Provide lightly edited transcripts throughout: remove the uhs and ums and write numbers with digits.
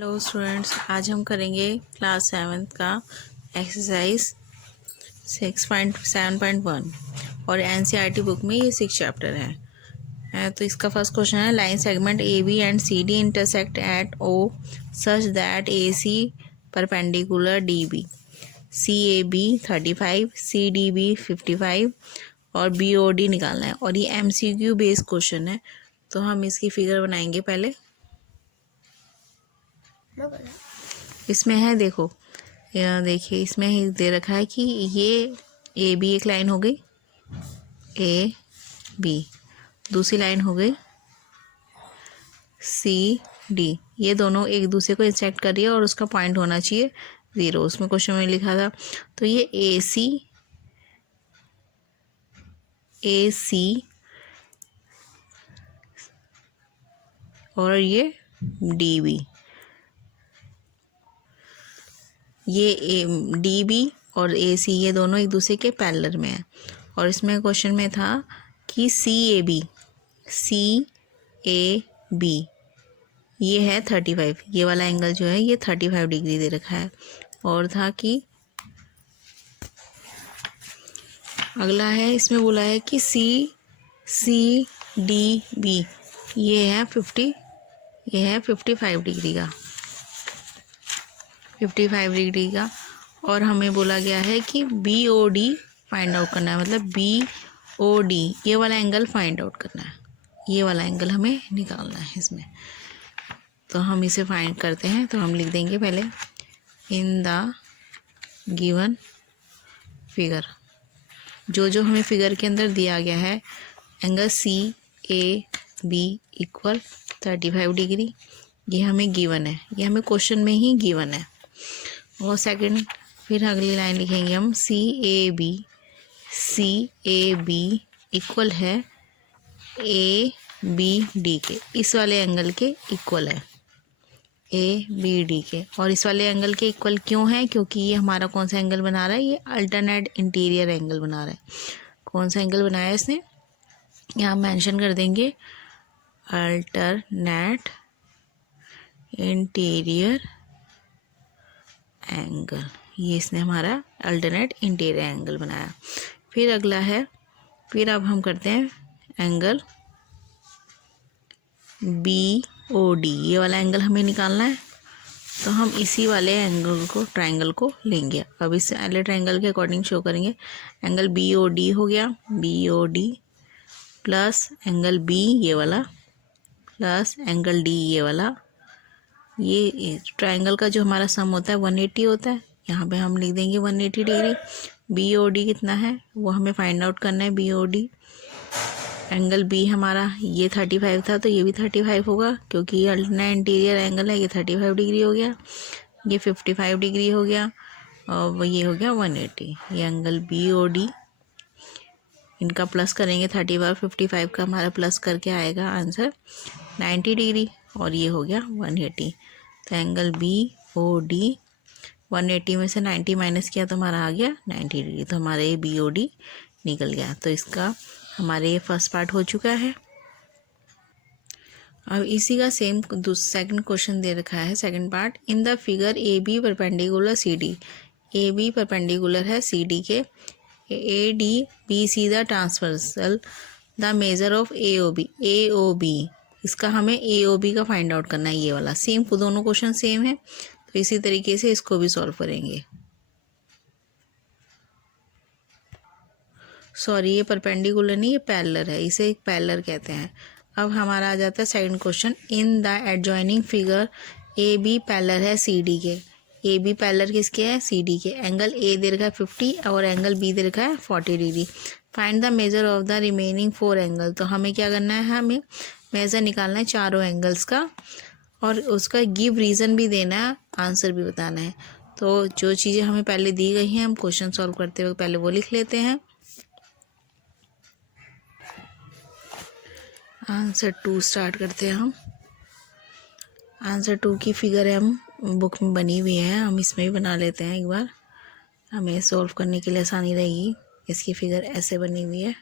Hello students, आज हम करेंगे क्लास 7th का एक्सरसाइज 6.7.1 और एनसीईआरटी बुक में ये 6 चैप्टर है। तो इसका फर्स्ट क्वेश्चन है, line segment A B and C D intersect at O such that A C perpendicular D B, C A B 35, C D B 55 और B O D निकालना है। और ये MCQ बेस्ड क्वेश्चन है, तो हम इसकी फिगर बनाएंगे पहले। इसमें है, देखो यह देखिए, इसमें ही दे रखा है कि ये ए बी एक लाइन हो गई, ए बी दूसरी लाइन हो गई सी डी, ये दोनों एक दूसरे को इंटरसेक्ट कर रही है और उसका पॉइंट होना चाहिए 0। उसमें क्वेश्चन में लिखा था। तो ये ए सी और ये डी बी, ये डी बी और ए सी ये दोनों एक दूसरे के पैरेलल में है। और इसमें क्वेश्चन में था कि सी ए बी ये है 35, ये वाला एंगल जो है ये 35 डिग्री दे रखा है। और था कि अगला है, इसमें बोला है कि सी डी बी ये है 55 डिग्री का, 55 डिग्री का। और हमें बोला गया है कि B O D find out करना है, मतलब बी ओ डी ये वाला एंगल फाइंड आउट करना है, ये वाला एंगल हमें निकालना है इसमें। तो हम इसे फाइंड करते हैं। तो हम लिख देंगे पहले, इन द गिवन फिगर, जो हमें फिगर के अंदर दिया गया है, angle C A B equal 35 degree, ये हमें गिवन है, ये हमें क्वेश्चन में ही गिवन है। और सेकंड, फिर अगली लाइन लिखेंगे हम, सी ए बी इक्वल है ए बी डी के, इस वाले एंगल के इक्वल है, ए बी डी के। और इस वाले एंगल के इक्वल क्यों है? क्योंकि ये हमारा कौन सा एंगल बना रहा है, ये अल्टरनेट इंटीरियर एंगल बना रहा है। कौन सा एंगल बनाया है इसने, यहाँ मेंशन कर देंगे, अल्टरनेट इंटीरियर एंगल, ये इसने हमारा अल्टरनेट इंटीरियर एंगल बनाया। फिर अगला है, फिर अब हम करते हैं एंगल बी ओ डी, ये वाला एंगल हमें निकालना है। तो हम इसी वाले एंगल को, ट्रायंगल को लेंगे। अब इस वाले ट्रायंगल के अकॉर्डिंग शो करेंगे। एंगल बी ओ डी हो गया, B O D plus angle B ये वाला प्लस एंगल डी ये वाला, ये ट्रायंगल का जो हमारा सम होता है 180 होता है। यहाँ पे हम लिख देंगे 180 डिग्री। बी ओ डी कितना है वो हमें फाइंड आउट करना है। B O D angle B हमारा ये 35 था, तो ये भी 35 होगा, क्योंकि ये अल्टरनेट इंटीरियर एंगल है। ये 35 डिग्री हो गया, ये 55 डिग्री हो गया, और ये हो गया 180। ये एंगल बी ओ डी, इनका प्लस करेंगे, 35 55 का हमारा प्लस करके आएगा आंसर 90 डिग्री, और ये हो गया 180। तो एंगल बी ओ डी 180 में से 90 माइनस किया तो हमारा आ गया 90 डिग्री, तो हमारा ये बी ओ डी निकल गया। तो इसका हमारे ये फर्स्ट पार्ट हो चुका है। अब इसी का सेम सेकंड क्वेश्चन दे रखा है, second part, in the figure A B perpendicular C D, A B perpendicular है सी डी के, A D B C the transversal the measure of A O B, इसका हमें ए ओ बी का find out करना है। ये वाला same, दोनों क्वेश्चन सेम है, तो इसी तरीके से इसको भी सॉल्व करेंगे। सॉरी, ये परपेंडिकुलर नहीं, ये पैरेलल है, इसे एक पैरेलल कहते हैं। अब हमारा आ जाता है second question, in the adjoining figure A B parallel है सी डी के, ए बी पैरेलल किसके है, सी डी के। एंगल ए दे रखा है 50 और एंगल बी दे रखा है 40 degree. Find the measure of the remaining 4 angle, तो हमें क्या करना है, हमें मेजर निकालना है चारों एंगल्स का, और उसका गिव रीज़न भी देना है, आंसर भी बताना है। तो जो चीज़ें हमें पहले दी गई हैं, हम क्वेश्चन सॉल्व करते हुए पहले वो लिख लेते हैं। आंसर 2 स्टार्ट करते हैं हम। आंसर 2 की फिगर है, हम बुक में बनी हुई है, हम इसमें भी बना लेते हैं एक बार, हमें सॉल्व करने के लिए आसानी रहेगी। इसकी फिगर ऐसे बनी हुई है,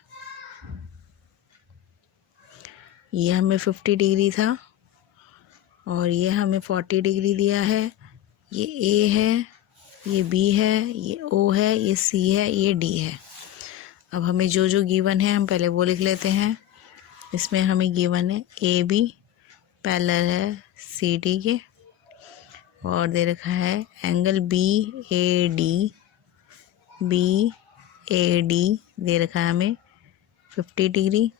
ये हमें 50 डिग्री था और ये हमें 40 डिग्री दिया है। ये ए है, ये बी है, ये ओ है, ये सी है, ये डी है। अब हमें जो जो गिवन है हम पहले वो लिख लेते हैं। इसमें हमें गिवन है ए बी पैरेलल है सी डी के, और दे रखा है एंगल बी ए डी दे रखा है हमें 50 डिग्री।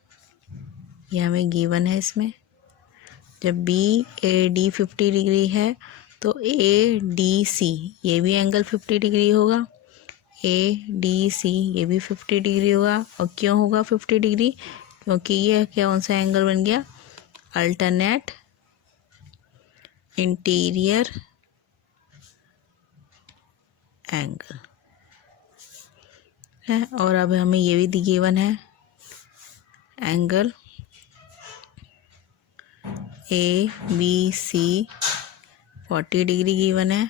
ये हमें गिवन है। इसमें जब बी ए डी 50 डिग्री है तो ए डी सी ये भी एंगल 50 डिग्री होगा। ए डी सी ये भी 50 डिग्री होगा। और क्यों होगा 50 डिग्री? क्योंकि ये कौन सा एंगल बन गया? अल्टरनेट इंटीरियर एंगल है। और अब हमें ये भी गिवन है angle A B C 40 degree given है।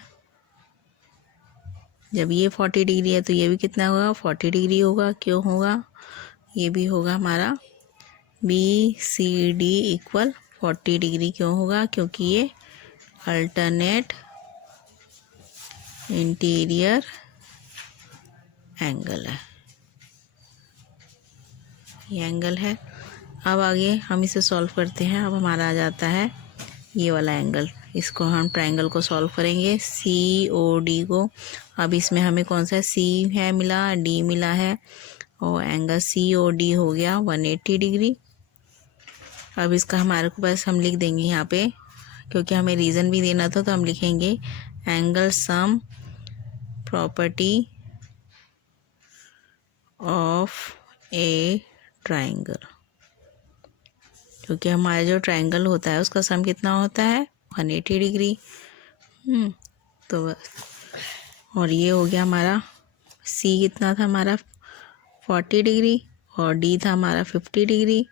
जब ये 40 डिग्री है तो ये भी कितना होगा? 40 डिग्री होगा। क्यों होगा? ये भी होगा हमारा B C D equal 40 degree. क्यों होगा? क्योंकि ये अल्टरनेट इंटीरियर एंगल है, ये एंगल है। अब आगे हम इसे सॉल्व करते हैं। अब हमारा आ जाता है ये वाला एंगल। इसको हम ट्रायंगल को सॉल्व करेंगे सी ओ डी को। अब इसमें हमें कौन सा सी है मिला, डी मिला है, और एंगल सी ओ डी हो गया 180 डिग्री। अब इसका हमारे को पास हम लिख देंगे यहाँ पे, क्योंकि हमें रीज़न भी देना था तो हम लिखेंगे angle sum property of A triangle. क्योंकि हमारा जो ट्रायंगल होता है उसका सम कितना होता है? 180 डिग्री। तो बस, और ये हो गया हमारा सी कितना था हमारा 40 डिग्री, और डी था हमारा 50 डिग्री।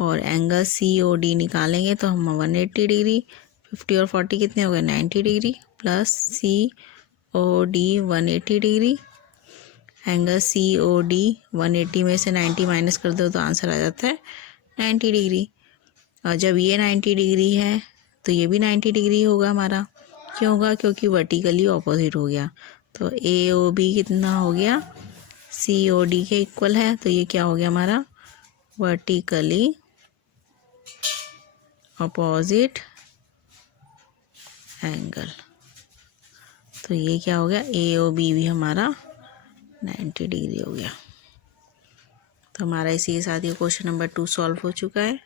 और एंगल सी ओ डी निकालेंगे तो हम 180 डिग्री, 50 और 40 कितने हो गए? 90 degree, plus C O D 180 degree. Angle C O D 180 में से 90 माइनस कर दो तो आंसर आ जाता है 90 डिग्री। और जब ये 90 डिग्री है तो ये भी 90 डिग्री होगा हमारा। क्यों होगा? क्योंकि वर्टिकली ऑपोजिट हो गया। तो ए ओ बी कितना हो गया? सी ओ डी के इक्वल है। तो ये क्या हो गया हमारा? Vertically opposite angle. तो ये क्या हो गया? ए ओ बी भी हमारा 90 डिग्री हो गया। तो हमारा इसी के साथ ये क्वेश्चन नंबर 2 सॉल्व हो चुका है।